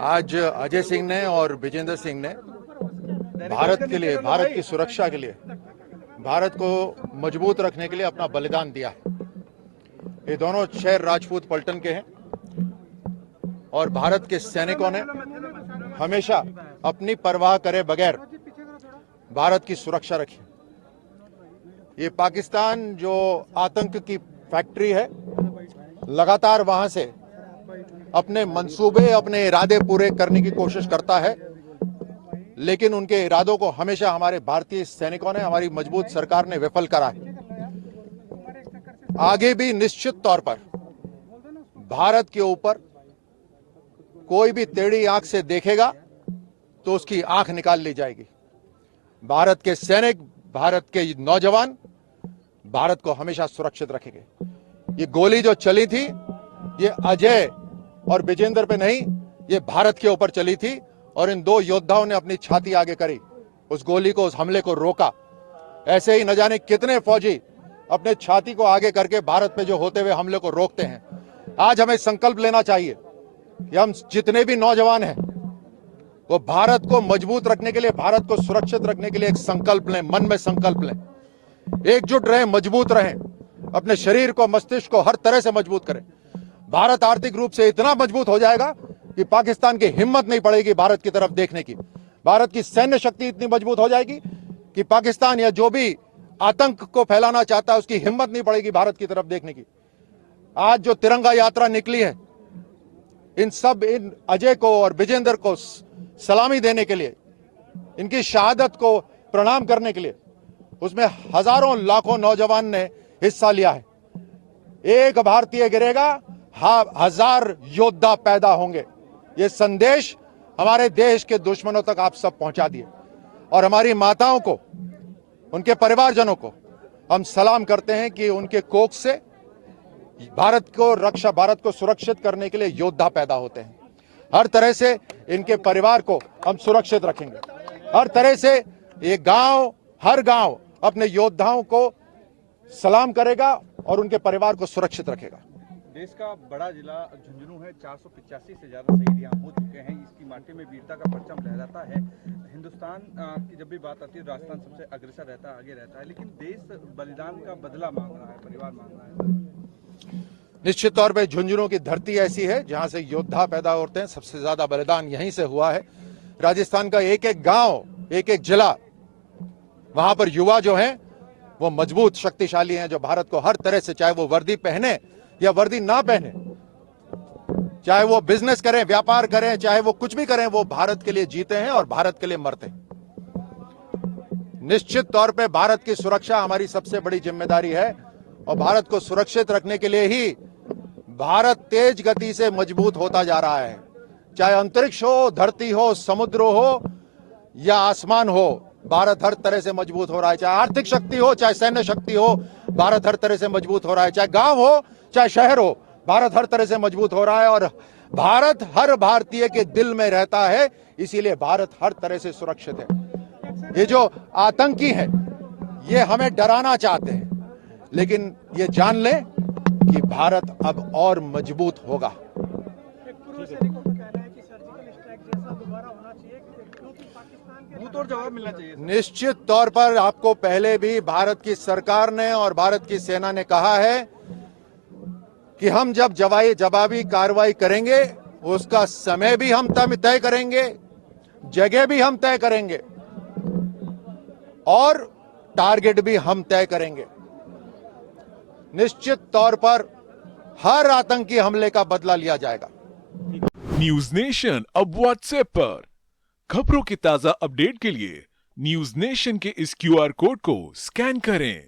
आज अजय सिंह ने और विजेंद्र सिंह ने भारत के लिए, भारत की सुरक्षा के लिए, भारत को मजबूत रखने के लिए अपना बलिदान दिया है। ये दोनों शहर राजपूत पलटन के हैं और भारत के सैनिकों ने हमेशा अपनी परवाह करे बगैर भारत की सुरक्षा रखी। ये पाकिस्तान जो आतंक की फैक्ट्री है, लगातार वहां से अपने मंसूबे, अपने इरादे पूरे करने की कोशिश करता है, लेकिन उनके इरादों को हमेशा हमारे भारतीय सैनिकों ने, हमारी मजबूत सरकार ने विफल करा है। आगे भी निश्चित तौर पर भारत के ऊपर कोई भी टेढ़ी आंख से देखेगा तो उसकी आंख निकाल ली जाएगी। भारत के सैनिक, भारत के नौजवान भारत को हमेशा सुरक्षित रखेंगे। ये गोली जो चली थी, ये अजय और विजेंद्र पे नहीं, ये भारत के ऊपर चली थी और इन दो योद्धाओं ने अपनी छाती आगे करी, उस गोली को, उस हमले को रोका। ऐसे ही न जाने कितने फौजी अपने छाती को आगे करके भारत पे जो होते हुए हमले को रोकते हैं। आज हमें संकल्प लेना चाहिए कि हम जितने भी नौजवान हैं वो भारत को मजबूत रखने के लिए, भारत को सुरक्षित रखने के लिए एक संकल्प लें, मन में संकल्प लें, एकजुट रहें, मजबूत रहें, अपने शरीर को, मस्तिष्क को हर तरह से मजबूत करें। भारत आर्थिक रूप से इतना मजबूत हो जाएगा कि पाकिस्तान की हिम्मत नहीं पड़ेगी भारत की तरफ देखने की। भारत की सैन्य शक्ति इतनी मजबूत हो जाएगी कि पाकिस्तान या जो भी आतंक को फैलाना चाहता है उसकी हिम्मत नहीं पड़ेगी भारत की तरफ देखने की। आज जो तिरंगा यात्रा निकली है, इन अजय को और विजेंद्र को सलामी देने के लिए, इनकी शहादत को प्रणाम करने के लिए, उसमें हजारों लाखों नौजवान ने हिस्सा लिया है। एक भारतीय गिरेगा, हजार योद्धा पैदा होंगे। ये संदेश हमारे देश के दुश्मनों तक आप सब पहुंचा दिए और हमारी माताओं को, उनके परिवारजनों को हम सलाम करते हैं कि उनके कोख से भारत को सुरक्षित करने के लिए योद्धा पैदा होते हैं। हर तरह से इनके परिवार को हम सुरक्षित रखेंगे। हर तरह से ये गांव, हर गांव अपने योद्धाओं को सलाम करेगा और उनके परिवार को सुरक्षित रखेगा। देश का बड़ा जिला झुंझुनू है, 485 से ज्यादा शहीद यहाँ हो चुके हैं। इसकी माटी में वीरता का परचम लहराता है। हिंदुस्तान की जब भी बात आती है, राजस्थान सबसे अग्रसर रहता है, आगे रहता है, लेकिन देश बलिदान का बदला मांग रहा है, परिवार मांग रहा है। निश्चित तौर पे झुंझुनू की धरती ऐसी है जहां से योद्धा पैदा होते हैं। सबसे ज्यादा बलिदान यहीं से हुआ है। राजस्थान का एक एक गांव, एक एक जिला, वहां पर युवा जो हैं वो मजबूत, शक्तिशाली हैं, जो भारत को हर तरह से, चाहे वो वर्दी पहने या वर्दी ना पहने, चाहे वो बिजनेस करें, व्यापार करें, चाहे वो कुछ भी करें, वो भारत के लिए जीते हैं और भारत के लिए मरते हैं। निश्चित तौर पे भारत की सुरक्षा हमारी सबसे बड़ी जिम्मेदारी है और भारत को सुरक्षित रखने के लिए ही भारत तेज गति से मजबूत होता जा रहा है। चाहे अंतरिक्ष हो, धरती हो, समुद्र हो या आसमान हो, भारत हर तरह से मजबूत हो रहा है। चाहे आर्थिक शक्ति हो, चाहे सैन्य शक्ति हो, भारत हर तरह से मजबूत हो रहा है। चाहे गांव हो, चाहे शहर हो, भारत हर तरह से मजबूत हो रहा है और भारत हर भारतीय के दिल में रहता है, इसीलिए भारत हर तरह से सुरक्षित है। ये जो आतंकी हैं, ये हमें डराना चाहते हैं, लेकिन ये जान लें कि भारत अब और मजबूत होगा। जवाब मिलना चाहिए। निश्चित तौर पर आपको पहले भी भारत की सरकार ने और भारत की सेना ने कहा है कि हम जब जवाबी कार्रवाई करेंगे, उसका समय भी हम तय करेंगे, जगह भी हम तय करेंगे और टारगेट भी हम तय करेंगे। निश्चित तौर पर हर आतंकी हमले का बदला लिया जाएगा। न्यूज नेशन अब व्हाट्सएप पर खबरों की ताजा अपडेट के लिए न्यूज नेशन के इस क्यूआर कोड को स्कैन करें।